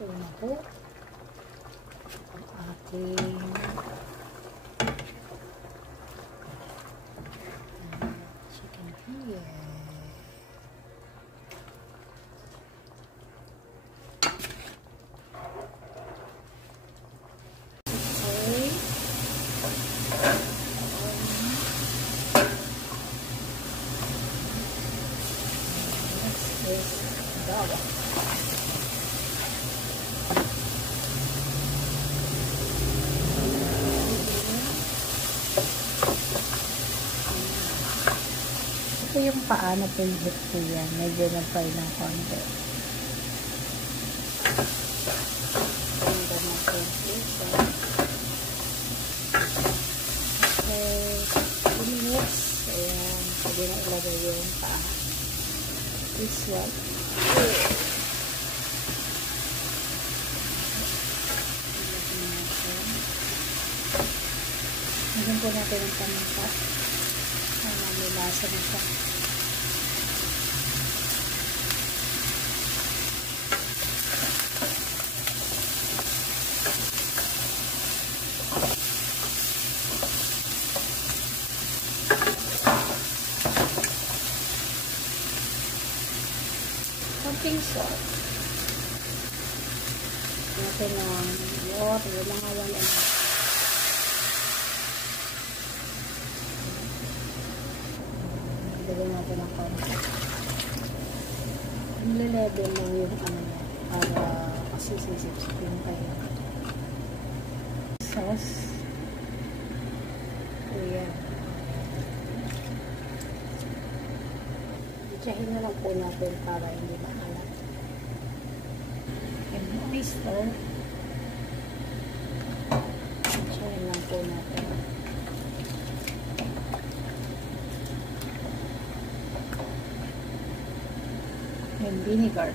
Ito na po ang ating chicken here. Bawang. Ito yung paano pinhit ko yan. Medyo nag-fry ng konti. Ganda natin ito. Okay. 2 minutes. Ayan. Pwede na ilagay yung paa. This one. Hanggang po natin ang paminta. May lasa na siya. Something salt. Natin ang water. Mga 1 Dagdagan natin ang konti. Nile-level lang yung ano niya para kasi sisip-sip yung kayo. Sauce. Ayan. Itsahin na lang po natin para hindi maalat. And oyster. Itsahin lang po natin. And vinegar.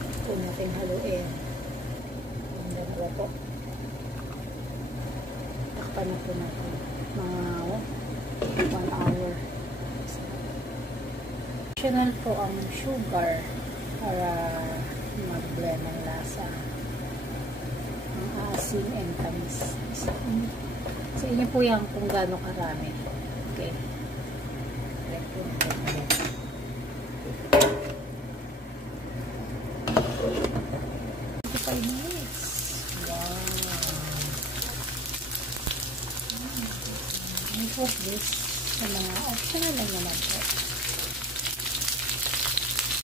Ito natin haluin. Ang dalawa po. Takpan na po natin. Mga 1 hour. Optional po ang sugar para mag-blend ng lasa. Ang asin and tamis. So, inyo po yan kung gaano karami. Okay. 5 minutes. Wow. This was this sa mga optional lang naman po.